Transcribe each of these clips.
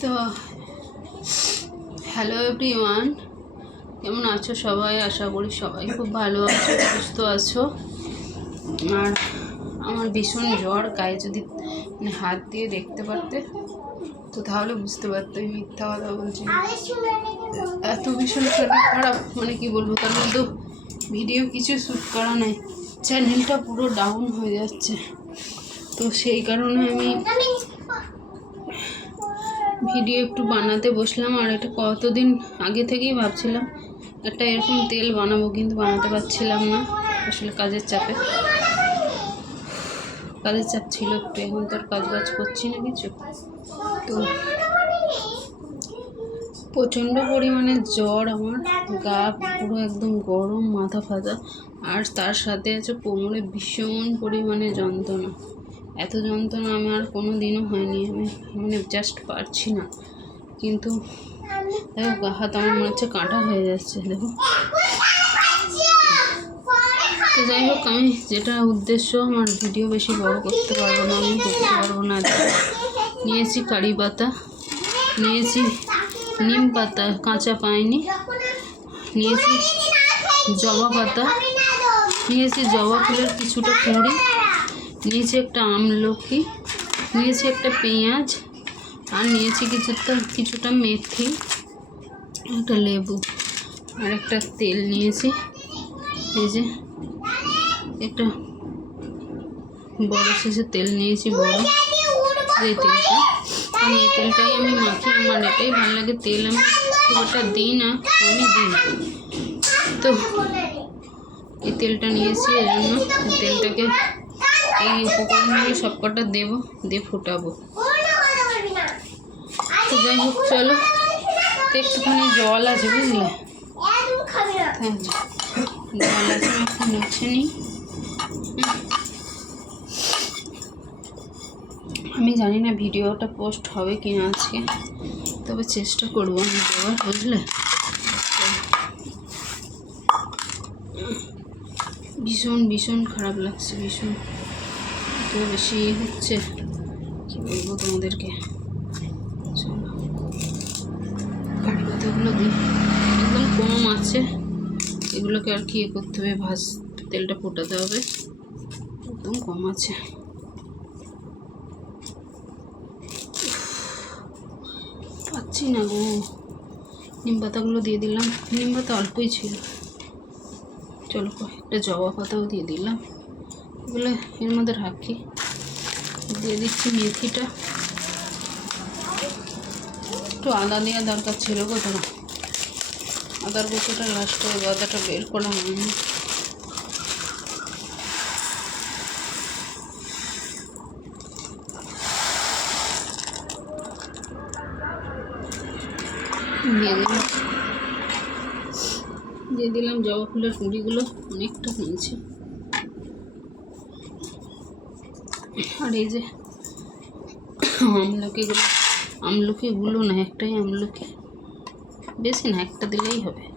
তো hello everyone কেমন আছো সবাই? আশা করি সবাই খুব ভালো আছো, সুস্থ আছো। আর আমার ভীষণ জ্বর, গায়ে যদি মানে হাত দিয়ে দেখতে পারতে, তো তাহলে বুঝতে পারতো আমি মিথ্যা কথা বলছি। এত ভীষণ শরীর খারাপ মানে কি বলব তার মধ্যে ভিডিও কিছু শ্যুট করা নেই। চ্যানেলটা পুরো ডাউন হয়ে যাচ্ছে। তো সেই কারণে আমি ভিডিও একটু বানাতে বসলাম, আর এটা কতদিন আগে থেকেই ভাবছিলাম একটা এরকম তেল বানাবো, কিন্তু বানাতে পারছিলাম না আসলে কাজের চাপে। কাজের চাপ ছিল একটু, এখন তো আর কাজ বাজ করছি না কিছু। তো প্রচণ্ড পরিমাণে জ্বর আমার, গা পুরো একদম গরম, মাথা ফাতা আর তার সাথে আছে কোমরে ভীষণ পরিমাণে যন্ত্রণা। এত যন্ত্রণা আমার কোনো দিনও হয়নি, আমি মানে জাস্ট পারছি না। কিন্তু দেখো গা, হাত আমার মনে হচ্ছে কাঁটা হয়ে যাচ্ছে, দেখো। তো যাই হোক, আমি যেটা উদ্দেশ্য আমার ভিডিও বেশি বড় করতে পারব না, আমি করতে পারব না নিয়েছি কারি পাতা, নিয়েছি নিম পাতা, কাঁচা পাইনি, নিয়েছি জবা পাতা, নিয়েছি জবা ফুলের কিছুটা কুঁড়ি নিয়েছি একটা আমলকি নিয়েছি একটা পেঁয়াজ, আর নিয়েছি কিছুটা কিছুটা মেথি, একটা লেবু, আর একটা তেল নিয়েছি। এই যে একটা বড় শেষে তেল নিয়েছি, বড়। এই তেলটা। আমি এই তেলটাই আমি মাখি আমার এটাই ভালো লাগে, তেল আমি একটা দিই না, আমি দিই। তো এই তেলটা নিয়েছি এই জন্য, তেলটাকে এই উপকরণগুলো সব কটা দেবো, দিয়ে ফুটাবো। তো যাই হোক, চলো। একটুখানি জল আছে, বুঝলে? হ্যাঁ জল আছে মুছে নিই। হুম। আমি জানি না ভিডিওটা পোস্ট হবে কি না আজকে, তবে চেষ্টা করব আমি দেওয়ার, বুঝলে? ভীষণ ভীষণ খারাপ লাগছে, ভীষণ। তো বেশি হচ্ছে। কি বলব তোমাদেরকে? চলো। দিই। একদম কম আছে। এগুলোকে আর কি করতে হবে ভাজ, তেলটা ফোটাতে হবে। একদম কম আছে। পাচ্ছি না গো। নিম পাতাগুলো দিয়ে দিলাম। নিম পাতা অল্পই ছিল। চলো একটা জবা পাতাও দিয়ে দিলাম। এগুলো এর মধ্যে রাখি। দিয়ে দিচ্ছি মেথিটা। একটু আদা দেওয়া দরকার ছিল তোমার আদার গুঁচোটা লাস্টে আদাটা বের করা হয়নি দিয়ে দিলাম। দিয়ে দিলাম জবা ফুলের কুঁড়িগুলো অনেকটা নিয়েছি আর এই যে আমলকিগুলো আমলকিগুলো না একটাই আমলকি। বেশি না একটা দিলেই হবে।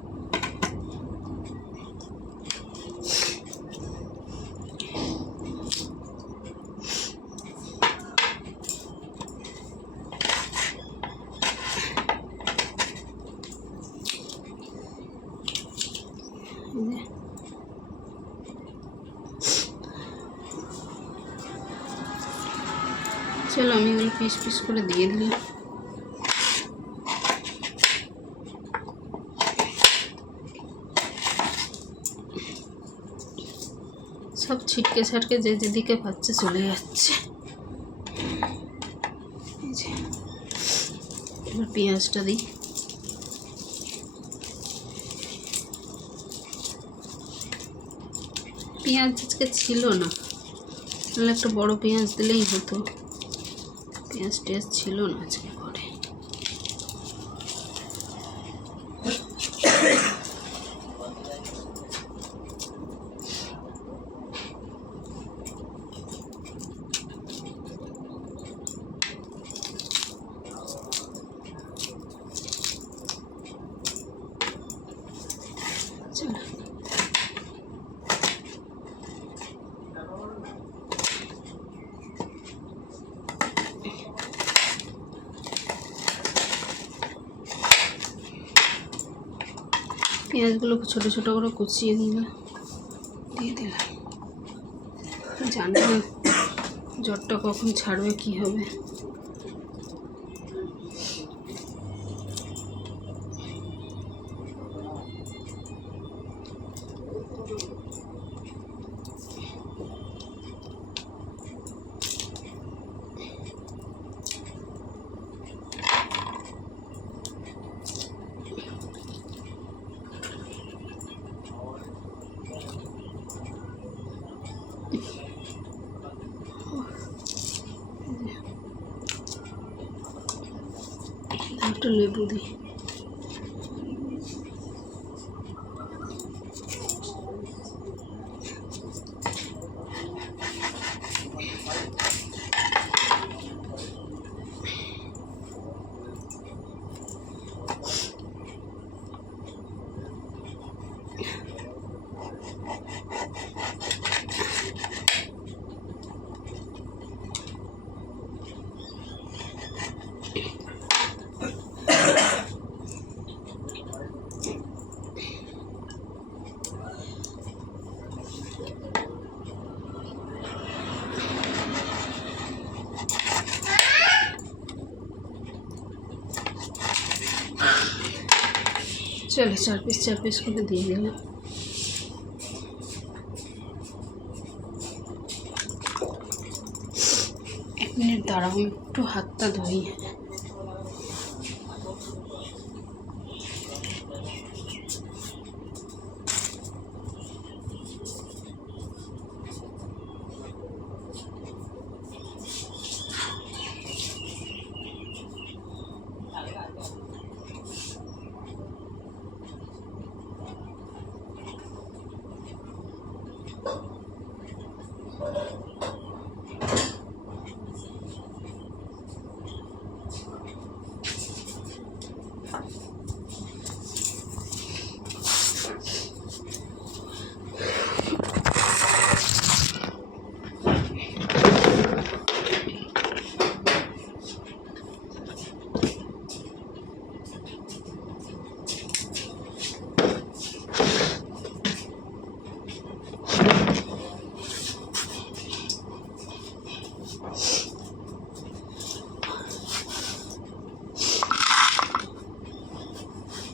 আমি পিস পিস করে দিয়ে দিলাম সব ছিটকে ছাটকে যে যেদিকে পাচ্ছে চলে যাচ্ছে। এবার পেঁয়াজটা দিই। পেঁয়াজ আজকে ছিল না। তাহলে একটা বড় পেঁয়াজ দিলেই হতো। পেঁয়াজ টেয়াজ ছিল না আজকে ঘরে চলো পেঁয়াজগুলোকে ছোটো ছোটো করে কুচিয়ে দিলাম দিয়ে দিলাম। জানি না, জ্বরটা কখন ছাড়বে, কি হবে। একটু লেবু দিই। চলো চার পিস চার পিস করে দিয়ে দিলাম। এক মিনিট দাঁড়াও একটু হাতটা ধুই।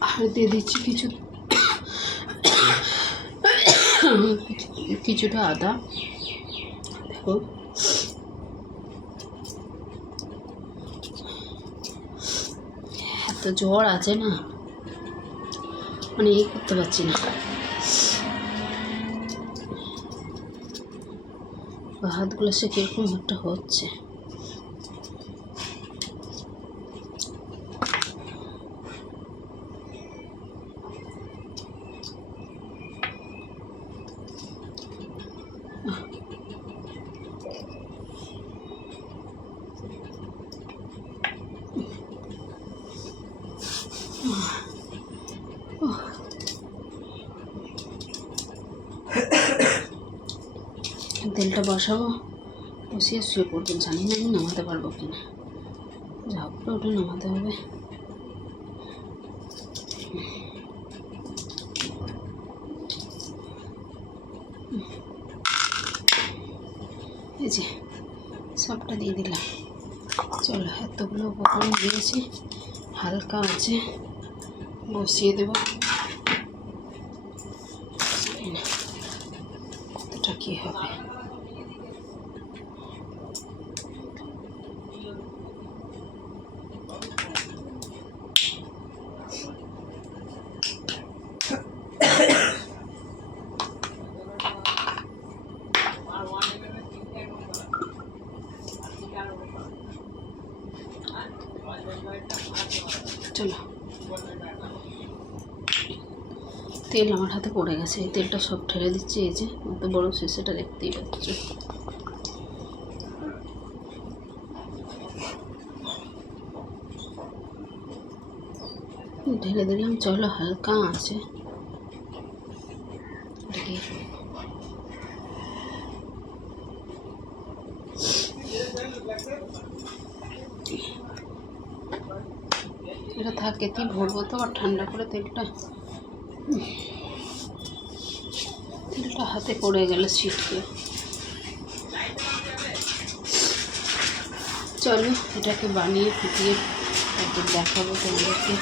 আর দিয়ে দিচ্ছি কিছু কিছুটা আদা। দেখো। এত জ্বর আছে না? মানে এই করতে পারছি না। হাতগুলো সে কীরকম একটা হচ্ছে? তেলটা বসাবো? বসিয়ে শুয়ে পড়ব জানি না আমি নামাতে পারব কি না যা করে ওটা নামাতে হবে। এই যে, সবটা দিয়ে দিলাম। চলো, এতগুলো উপকরণ দিয়েছি। হালকা আছে, বসিয়ে দেবো। কতটা কী হবে। চলো। তেল আমার হাতে পড়ে গেছে, এই তেলটা সব ঠেলে দিচ্ছি, এই যে অত বড় শেষেটা দেখতেই পাচ্ছ। ঢেলে দিলাম, চলো, হালকা আছে এটাকে তুই ভরবো তো? আর ঠান্ডা করে তেলটা। তেলটা হাতে পড়ে গেল ছিটকে। চলো, এটাকে বানিয়ে ফুটিয়ে একদম দেখাবো তোমাদেরকে।